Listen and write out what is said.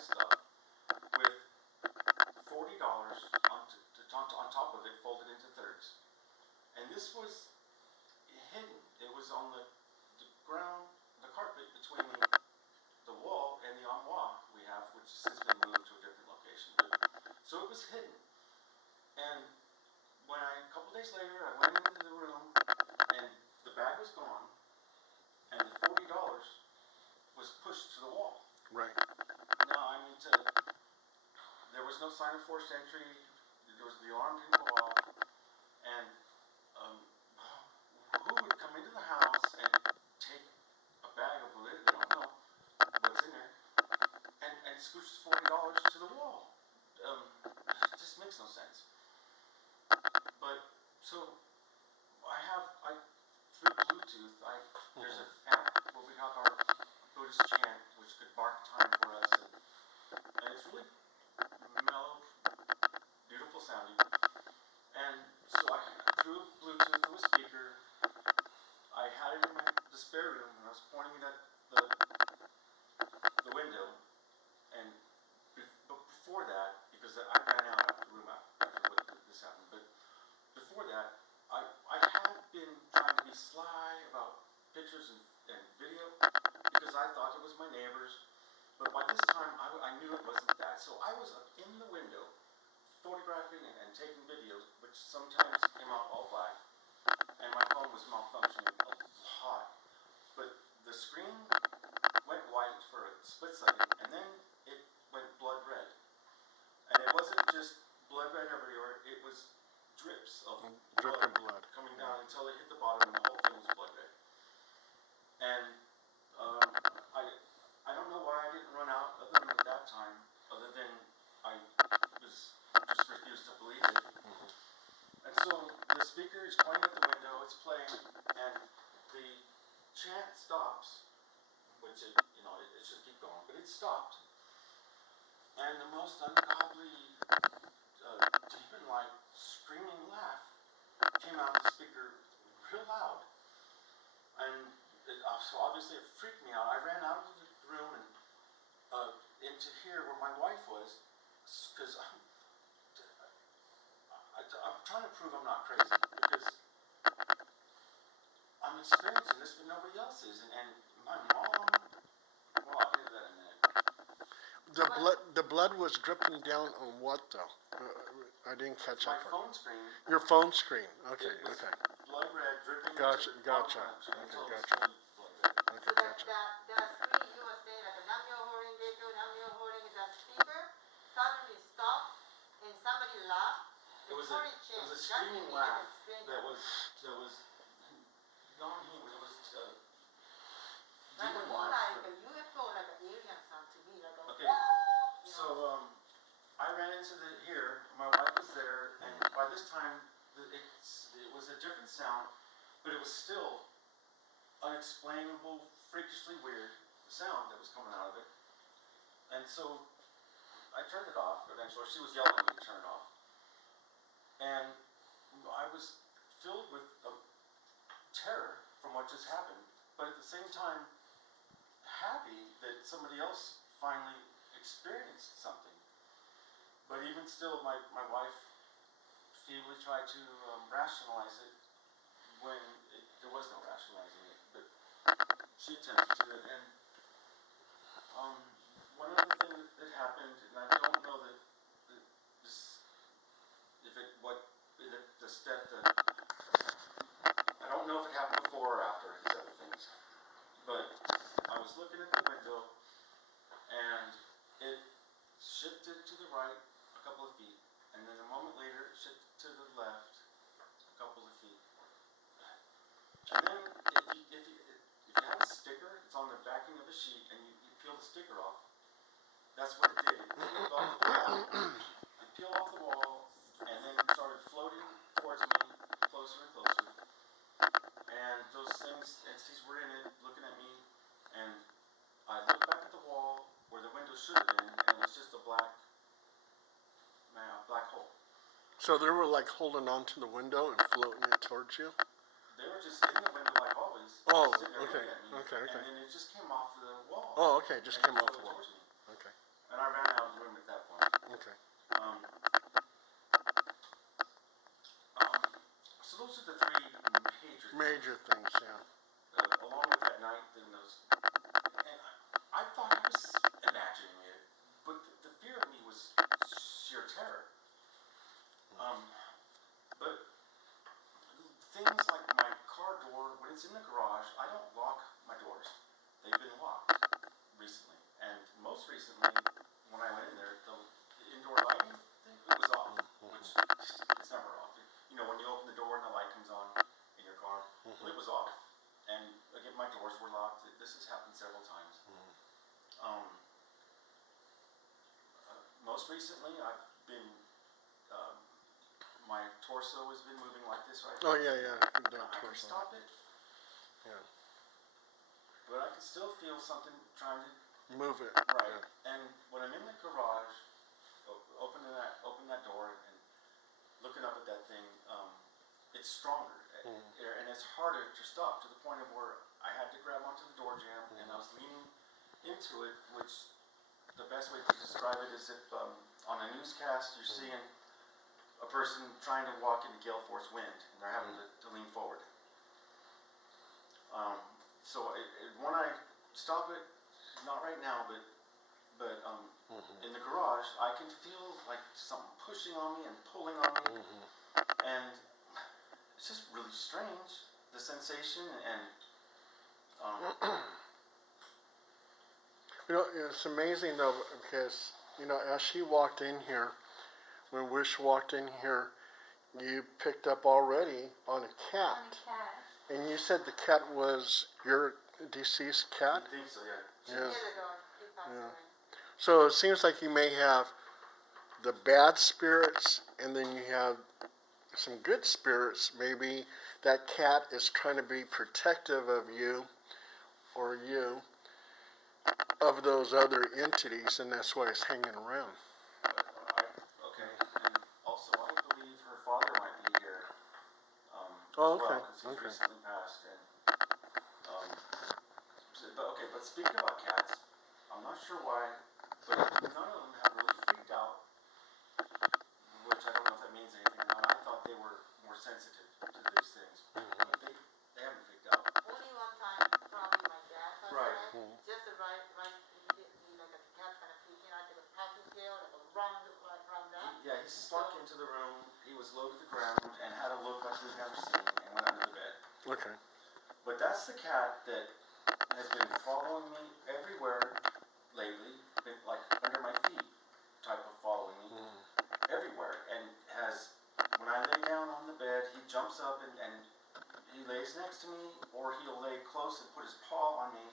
stuff with $40 on top of it, folded into thirds. And this was hidden. It was on the ground, the carpet between the wall and the armoire we have, which has since been moved to a different location. So it was hidden. And a couple days later, I went into the room, and the bag was gone, and the $40 was pushed to the wall. Right. Now, I mean, there was no sign of forced entry. The alarm didn't go off, and who would come into the house and take a bag of they don't know what's in there, and scooch $40 to the wall? It just makes no sense. But so through Bluetooth, there's an app where we have our Buddhist chant, which could mark time for us, and it's really mellow, beautiful sounding. And so through Bluetooth to a speaker, I had it in the spare room, and I was pointing it at the window. And before that, because I ran out of the room after this happened, but before that, I had been trying to be sly about pictures and video, because I thought it was my neighbors. But by this time, I knew it wasn't that. So I was up in the window, photographing and taking videos, which sometimes came out all black, and my phone was malfunctioning a lot. But the screen went white for a split second, and then it went blood red. And it wasn't just blood red everywhere, it was drips of blood coming down until it hit the bottom, and the whole thing was blood red. And I don't know why I didn't run out of the room at that time, other than I just refused to believe it. And so the speaker is pointing at the window, it's playing, and the chant stops, which it should keep going, but it stopped. And the most ungodly, demon-like screaming laugh came out of the speaker real loud. And so obviously it freaked me out. I ran out of the room and into here where my wife was, because I'm trying to prove I'm not crazy, because I'm experiencing this, but nobody else is. And my mom, well, I'll get into that in a minute. The blood was dripping down on what, though? I didn't catch that part. My phone screen. Your phone screen. Okay. Blood red dripping. Gotcha. Okay, gotcha. So the screen you were saying, like a Namyo Horin Gekyo, Namyo Horin is a speaker, suddenly stopped, and somebody laughed. It was a screaming laugh that was non-human. It was demon more laugh. like a UFO, like an alien sound to me, like a okay. So I ran into here. My wife was there, and by this time it was a different sound, but it was still unexplainable, freakishly weird sound that was coming out of it. And so I turned it off eventually. She was yelling at me to turn it off. And I was filled with terror from what just happened, but at the same time happy that somebody else finally experienced something. But even still, my wife feebly tried to rationalize it when there was no rationalizing it, but she attempted to. And one other thing that happened, and I don't know that I don't know if it happened before or after these other things, but I was looking at the window, and it shifted to the right a couple of feet, and then a moment later it shifted to the left a couple of feet. And then if you have a sticker, it's on the backing of a sheet, and you peel the sticker off. That's what it did. It peeled off the wall. It peeled off the wall, and then started floating towards me, closer and closer. And those entities were in it, looking at me, and I looked back at the wall where the window should have been, and it was just a black hole. So they were like holding on to the window and floating it towards you? They were just in the window like always. Oh, sitting there okay, looking at me, okay. And then it just came off the wall. Oh, okay, just came off the wall. Towards me. Okay. And I ran hear things, yeah. Along with that night, then those, and I thought I was imagining it, but the fear of me was sheer terror. But things like my car door, when it's in the garage, I don't lock my doors. They've been locked recently, and most recently, when I went in there, the indoor lighting thing, it was off, which it's never off. You know, when you open the door and the light comes on in your car, well, it was off. And again, my doors were locked. This has happened several times. Most recently, I've been, my torso has been moving like this right Oh, now. yeah. I can stop it, Yeah. but I can still feel something trying to Move it. right. Yeah. And when I'm in the garage, opening that door and looking up at that thing, it's stronger and it's harder to stop to the point of where I had to grab onto the door jamb and I was leaning into it, which the best way to describe it is if on a newscast you're seeing a person trying to walk into gale force wind and they're having to lean forward. So when I stop it, not right now, but in the garage, I can feel like something pushing on me and pulling on me, and it's just really strange, the sensation, and You know, it's amazing though, because, you know, as she walked in here, when Wish walked in here, you picked up already on a cat. On a cat. And you said the cat was your deceased cat? I think so, yeah. 2 Yeah. years ago, he passed Yeah. away. So it seems like you may have the bad spirits, and then you have some good spirits. Maybe that cat is trying to be protective of you, or you, of those other entities, and that's why it's hanging around. Okay, and also I believe her father might be here Oh, as well, okay, because he's okay. recently passed. And but speaking about cats, I'm not sure why, but none of them have really freaked out, which I don't know if that means anything or not. I thought they were more sensitive to these things, but they haven't freaked out. Only one time, probably my dad passed Right. away. Just right, immediately, like the cat kind of freaking out, like a packing tail, like a run, like from that. Yeah, he slunk into the room, he was low to the ground, and had a look like we've never seen, and went under the bed. Okay. But that's the cat that has been following me everywhere lately, been like under my feet type of following me everywhere, and has, when I lay down on the bed, he jumps up and he lays next to me, or he'll lay close and put his paw on me,